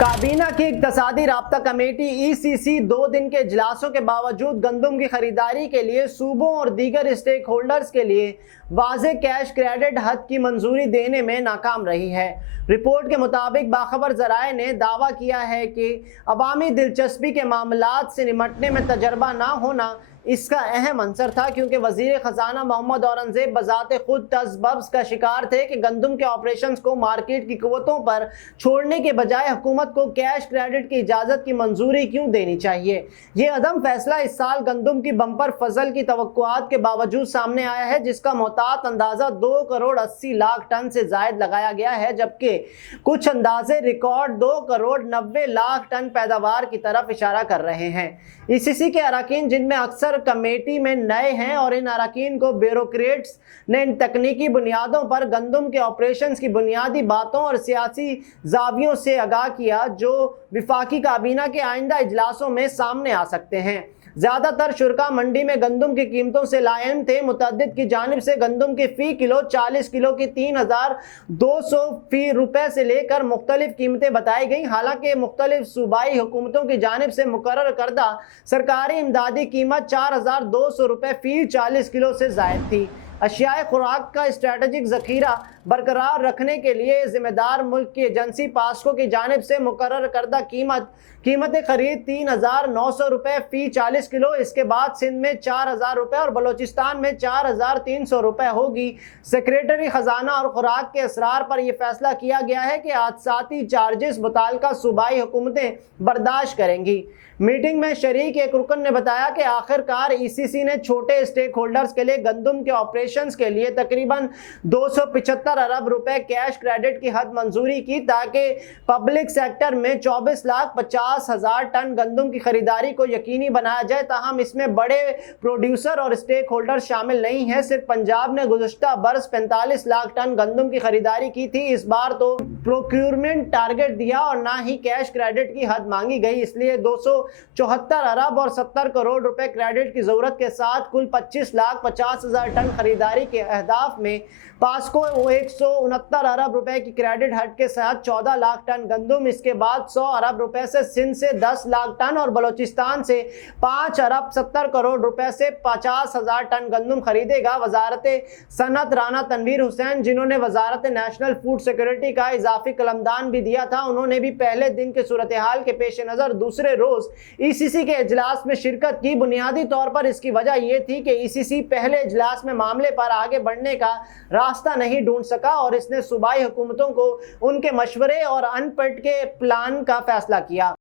काबीना की इक्तसादी राब्ता कमेटी ECC 2 दिन के इजलासों के बावजूद गंदम की खरीदारी के लिए सूबों और दीगर स्टेक होल्डर्स के लिए वाज़ेह कैश क्रेडिट हद की मंजूरी देने में नाकाम रही है। रिपोर्ट के मुताबिक बाखबर ज़राए ने दावा किया है कि अवामी दिलचस्पी के मामलात से निमटने में तजर्बा ना होना इसका अहम अंसर था, क्योंकि वज़ीर ख़जाना मोहम्मद औरंगज़ेब बज़ाते खुद तज़ब्ज़ का शिकार थे कि गंदम के ऑपरेशंस को मार्केट की क़ुव्वतों पर छोड़ने के बजाय हुकूमत को कैश क्रेडिट की इजाज़त की मंजूरी क्यों देनी चाहिए। ये अदम फैसला इस साल गंदम की बम्पर फसल की तवक्कुआत के बावजूद सामने आया है, जिसका मोहतात अंदाज़ा 2 करोड़ 80 लाख टन से ज़ायद लगाया गया है, जबकि कुछ अंदाजे रिकॉर्ड 2 करोड़ 90 लाख टन पैदावार की तरफ इशारा कर रहे हैं। ECC के अरकान, जिनमें अक्सर कमेटी में नए हैं, और इन अरकान को ब्यूरोक्रेट्स ने इन तकनीकी बुनियादों पर गंदम के ऑपरेशंस की बुनियादी बातों और सियासी जावियों से आगाह किया, जो विफाकी काबीना के आइंदा इजलासों में सामने आ सकते हैं। ज़्यादातर शुरा मंडी में गंदम की कीमतों से लायम थे। मुतअद्दिद की जानिब से गंदम की फ़ी किलो 40 किलो की 3200 फी रुपए से लेकर मुख्तलिफ कीमतें बताई गई। हालांकि मुख्तलिफ सूबाई हुकूमतों की जानिब से मुकर्रर करदा सरकारी इमदादी कीमत 4200 रुपए फ़ी 40 किलो से ज़ायद थी। अशियाए खुराक का स्ट्रेटजिक ज़ख़ीरा बरकरार रखने के लिए ज़िम्मेदार मुल्क की एजेंसी पास्को की जानिब से मुकर्रर करदा कीमत खरीद 3900 रुपए फ़ी 40 किलो, इसके बाद सिंध में 4000 रुपए और बलोचिस्तान में 4300 रुपए होगी। सेक्रेटरी ख़जाना और खुराक के असरार पर यह फैसला किया गया है कि हादसाती चार्जेस मुताल्लिका सूबाई हुकूमतें बर्दाश्त करेंगी। मीटिंग में शरीक एक रुकन ने बताया कि आखिरकार ECC ने छोटे स्टेक होल्डर्स के लिए गंदम के ऑपरेशंस के लिए तकरीबन 275 अरब रुपए कैश क्रेडिट की हद मंजूरी की, ताकि पब्लिक सेक्टर में 24,50,000 टन गंदम की खरीदारी को यकीनी बनाया जाए। ताहम इसमें बड़े प्रोड्यूसर और स्टेक होल्डर शामिल नहीं हैं। सिर्फ पंजाब ने गुज़श्ता बरस 45 लाख टन गंदम की खरीदारी की थी। इस बार तो प्रोक्यूरमेंट टारगेट दिया और ना ही कैश क्रेडिट की हद मांगी गई, इसलिए 274 अरब और 70 करोड़ रुपए क्रेडिट की जरूरत के साथ कुल 25,50,000 टन खरीदारी के अहदाफ में पास्को 169 अरब रुपए की क्रेडिट हद के साथ 14 लाख टन गंदम, इसके बाद 100 अरब रुपए से सिंध से 10 लाख टन और बलोचिस्तान से 5 अरब 70 करोड़ रुपए से 50,000 टन गंदम खरीदेगा। वजारत सनत राना तनवीर हुसैन, जिन्होंने वजारत नेशनल फूड सिक्योरिटी का इजाफी कलमदान भी दिया था, उन्होंने भी पहले दिन के सूरत हाल के पेश नज़र दूसरे रोज ECC के इजलास में शिरकत की। बुनियादी तौर पर इसकी वजह यह थी कि ECC पहले इजलास में मामले पर आगे बढ़ने का रास्ता नहीं ढूंढ सका और इसने सूबाई हुकूमतों को उनके मशवरे और अनपढ़ के प्लान का फैसला किया।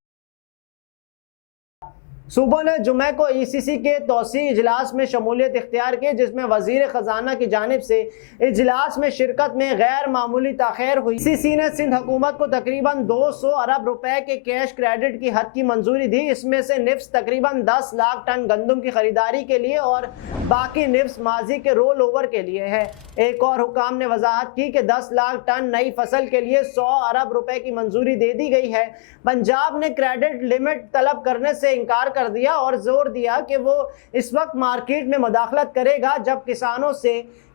सूबों ने जुमे को ECC के तौसी इजलास में शमूलियत इख्तियार की, जिसमें वजीर ख़जाना की जानिब से इजलास में शिरकत में गैर मामूली ताख़ीर हुई। ECC ने सिंध हुकूमत को तकरीबन 200 अरब रुपए के कैश क्रेडिट की हद की मंजूरी दी। इसमें से निफ्स तकरीबन 10 लाख टन गंदम की खरीदारी के लिए और बाकी निफ्स माजी के रोल ओवर के लिए है। एक और हुकाम ने वजाहत की कि 10 लाख टन नई फसल के लिए 100 अरब रुपए की मंजूरी दे दी गई है। पंजाब ने क्रेडिट लिमिट तलब करने से इनकार कर दिया और जोर दिया कि वो इस वक्त मार्केट में मुदाखलत करेगा जब किसानों से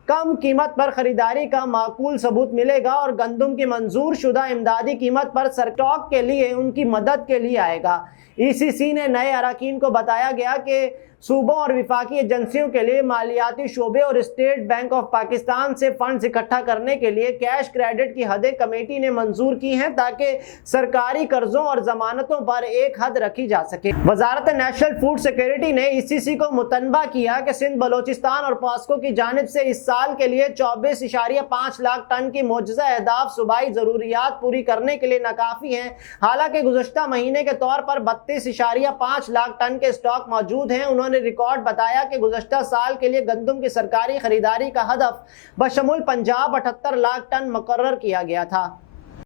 कम कीमत पर खरीदारी का माकूल सबूत मिलेगा और गंदम की मंजूर शुदा इमदादी कीमत पर स्टॉक के लिए उनकी मदद के लिए आएगा। ECC ने नए अरकान को बताया गया कि सूबों और विफाकी एजेंसियों के लिए मालियाती शोबे और स्टेट बैंक ऑफ पाकिस्तान से फंड्स इकट्ठा करने के लिए कैश क्रेडिट की हदें कमेटी ने मंजूर की हैं, ताकि सरकारी कर्जों और जमानतों पर एक हद रखी जा सके। वजारत नेशनल फूड सिक्योरिटी ने ECC को मुतनबा किया कि सिंध, बलोचिस्तान और पास्को की जानिब से इस साल के लिए 24.5 लाख टन की मोजज़ा अहदाफ सूबाई ज़रूरियात पूरी करने के लिए नाकाफी हैं। हालांकि गुज़श्ता महीने के तौर पर 32.5 लाख टन के स्टॉक मौजूद हैं। उन्होंने रिकॉर्ड बताया कि गुज़श्ता साल के लिए गंदम की सरकारी खरीदारी का हदफ बशमुल पंजाब 78 लाख टन मुकर्रर किया गया था।